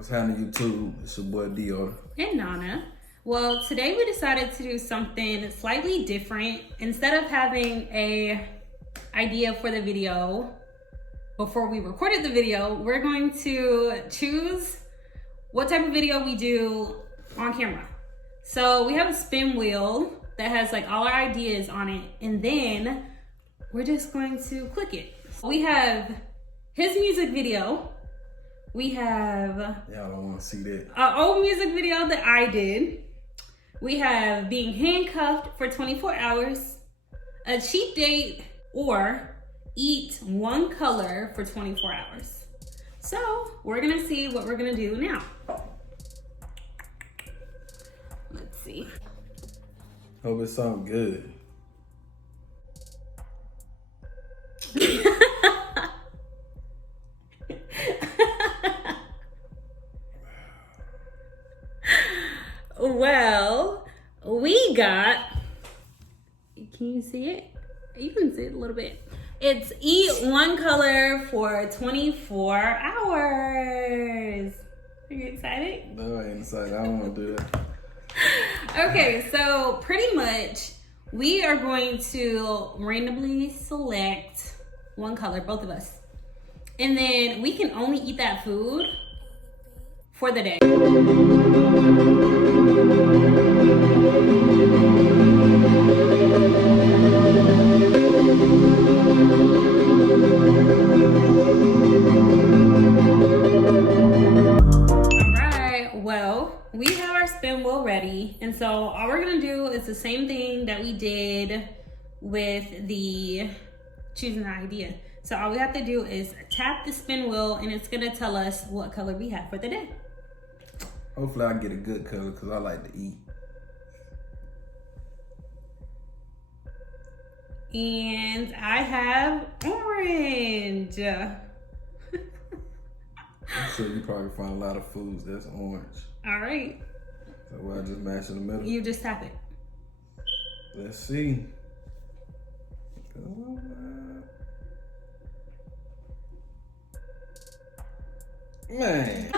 What's happening, YouTube? It's your boy Dior. And Nana. Well, today we decided to do something slightly different. Instead of having a idea for the video before we recorded the video, we're going to choose what type of video we do on camera. So we have a spin wheel that has like all our ideas on it, and then we're just going to click it. We have his music video. We have Y'all don't want to see that. an old music video that I did. We have being handcuffed for 24 hours, a cheat date, or eat one color for 24 hours. So we're gonna see what we're gonna do now. Let's see. Hope it's something good. Well, we got, can you see it? You can see it a little bit. It's eat one color for 24 hours. Are you excited? No, I ain't excited. I don't want to do that. Okay, so pretty much we are going to randomly select one color, both of us. And then we can only eat that food for the day. Well, we have our spin wheel ready, and so all we're gonna do is the same thing that we did with the choosing the idea. So all we have to do is tap the spin wheel, and it's gonna tell us what color we have for the day. Hopefully I get a good color because I like to eat. And I have orange. So you probably find a lot of foods that's orange. All right. So I just mash in the middle. You just tap it. Let's see. Man.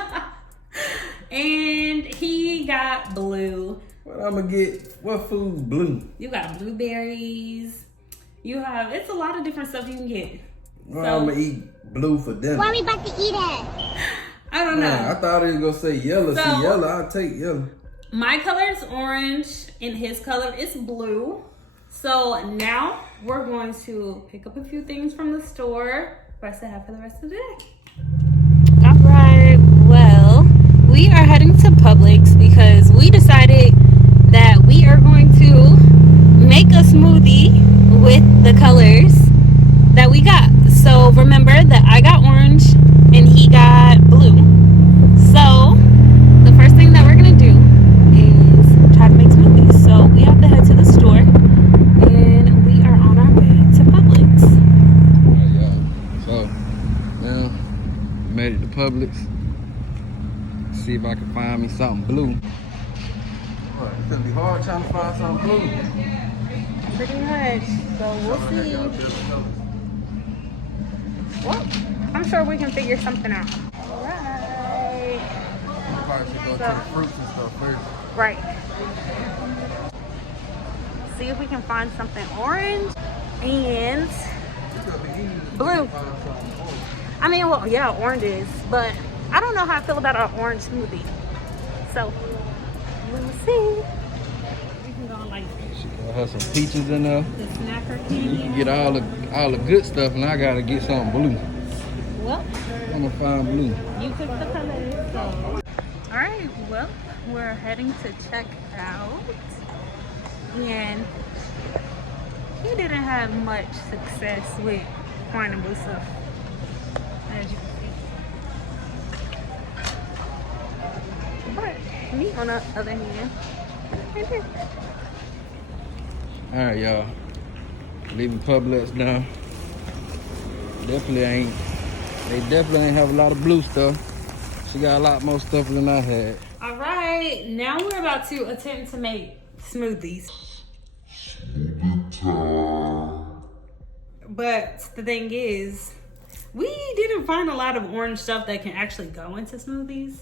And he got blue. What I'm gonna get? What food's blue? You got blueberries. You have, it's a lot of different stuff you can get. Well, So- I'm gonna eat blue for dinner. What are we about to eat it? I don't know. Man, I thought he was gonna say yellow. So- See, yellow, I'll take yellow. My color is orange and his color is blue. So now we're going to pick up a few things from the store for us to have for the rest of the day. All right, well, we are heading to Publix because we decided that we are going to make a smoothie with the colors that we got. So remember that I got orange and he got blue. So the first thing that we're gonna do is try to make smoothies. So we have to head to the store and we are on our way to Publix. Alright, y'all. So now made it to Publix. See if I can find me something blue. Alright, it's gonna be hard trying to find something blue. Pretty much. So we'll see. Well, I'm sure we can figure something out. All right. Probably should go to the fruits and stuff first. Right. See if we can find something orange and It's gonna be easy to blue. find something orange. I mean, well, yeah, orange is, but I don't know how I feel about our orange smoothie. So we'll see. We can go like I have some peaches in there. the snacker You can candy. get all the good stuff, and I gotta get something blue. Well, I'm gonna find blue. you pick the color. So. All right, well, we're heading to check out, and he didn't have much success with finding blue stuff, as you can see. But me, on the other hand, right here. All right, y'all. Leaving Publix now. They definitely ain't have a lot of blue stuff. She got a lot more stuff than I had. All right, now we're about to attempt to make smoothies. But the thing is, we didn't find a lot of orange stuff that can actually go into smoothies.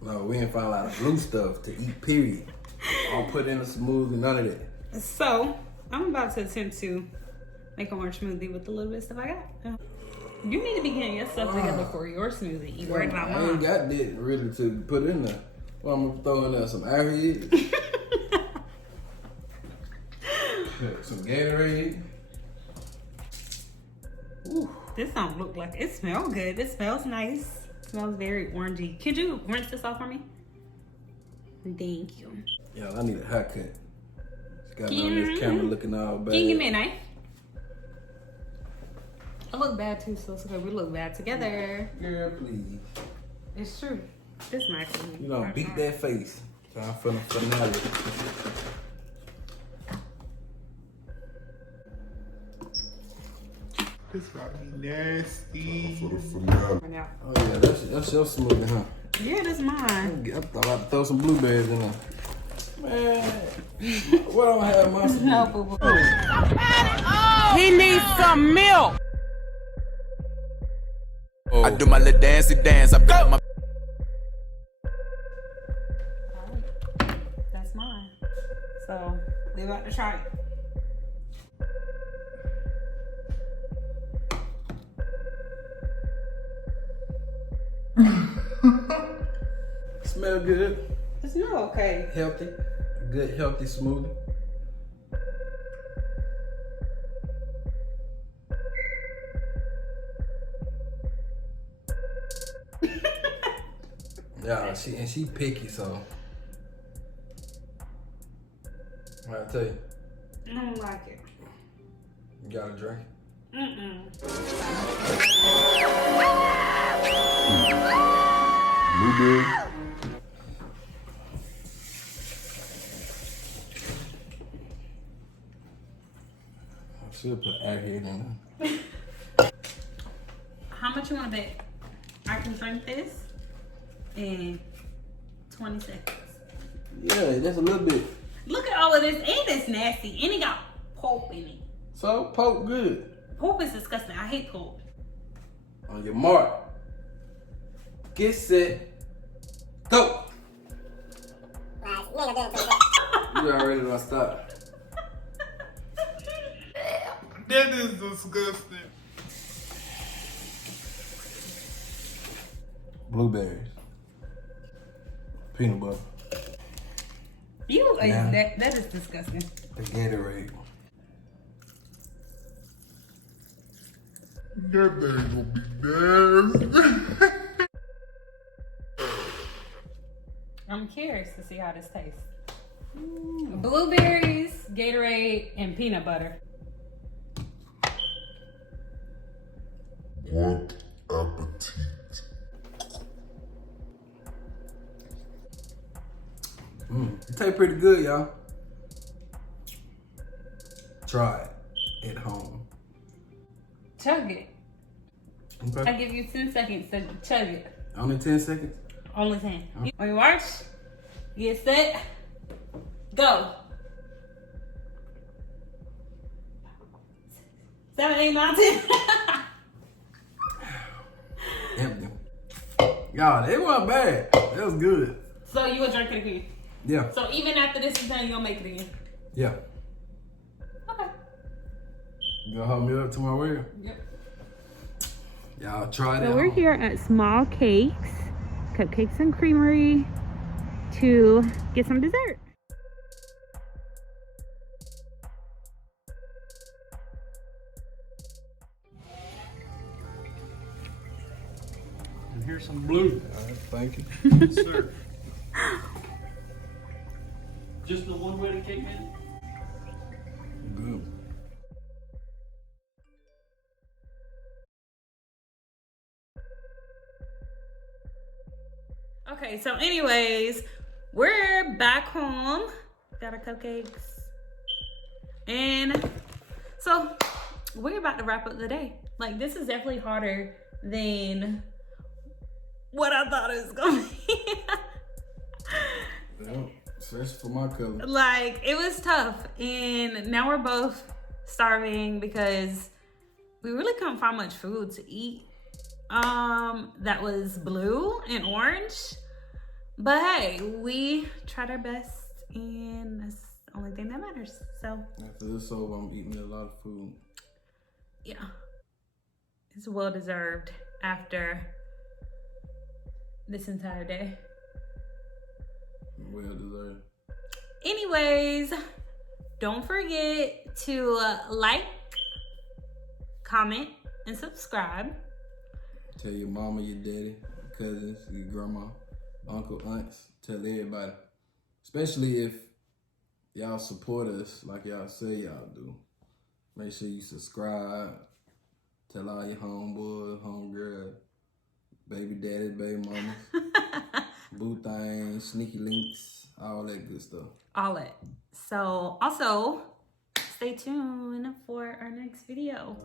No, we ain't find a lot of blue stuff to eat, period. I'll put in a smoothie, none of that. So, I'm about to attempt to make an orange smoothie with the little bit of stuff I got. You need to be getting your stuff together for your smoothie. You worried about mine. I ain't got that really to put in there. Well, I'm gonna throw in there some Airheads. Some Gatorade. Ooh. This don't look like it smells good. It smells nice. It smells very orangey. Could you rinse this off for me? Thank you. Yeah, I need a haircut. It's got me on this camera looking all bad. Can you give me a knife? I look bad too, so it's okay. We look bad together. Girl, please. It's true. This Max. You don't beat that face. Time for the finale. This about to be nasty. Oh yeah, that's your smoothie, huh? Yeah, that's mine. I thought I'd throw some blueberries in there. Man, what don't have my smoothie? No, boo boo. He needs some milk. Oh. I do my little dancey dance. I got my. That's mine. So we about to try it. Smell good. It's not okay. Healthy. Good, healthy smoothie. Yeah, she picky, so I tell you. I don't like it. You gotta drink. Blueberry. I should put Airhead in there. How much you want to bet I can drink this in 20 seconds? Yeah, that's a little bit. Look at all of this, and it's nasty, and it got pulp in it. So, poke good. Pulp is disgusting. I hate pulp. On your mark. Get set. Go. You already done stop. That is disgusting. Blueberries. Peanut butter. You look like Yeah. that is disgusting. The Gatorade. That thing gonna be nasty. I'm curious to see how this tastes. Blueberries, Gatorade, and peanut butter. Bon appetit. It tastes pretty good, y'all. Try it at home. Chug it. I Okay. give you 10 seconds to chug it. Only 10 seconds? Only 10. On your march, get set, go. 7, 8, 9, 10. Empty. Y'all, it wasn't bad. That was good. So you will drink it again. Yeah. So even after this is done, you'll make it again. Yeah. Okay. You gonna hold me up to my word? Yep. Y'all try it So out. we're here at Small Cakes, Cupcakes and Creamery, to get some dessert. And here's some blue. All right, thank you. Yes, sir. Just the one wedding cake, man? Good. Okay, so anyways, we're back home. Got our cupcakes. And so we're about to wrap up the day. Like, this is definitely harder than what I thought it was gonna be. Yeah, especially for my color. Like, it was tough. And now we're both starving because we really couldn't find much food to eat that was blue and orange. But hey, we tried our best, and that's the only thing that matters. So After this over, I'm eating a lot of food. yeah, it's well deserved after this entire day. Well deserved. Anyways, don't forget to like, comment, and subscribe. Tell your mama, your daddy, your cousins, your grandma, uncle, aunts. Tell everybody. Especially if y'all support us like y'all say y'all do. Make sure you subscribe. Tell all your homeboys, homegirls, baby daddy, baby mamas, boo things, sneaky links, all that good stuff. All it. So also stay tuned for our next video.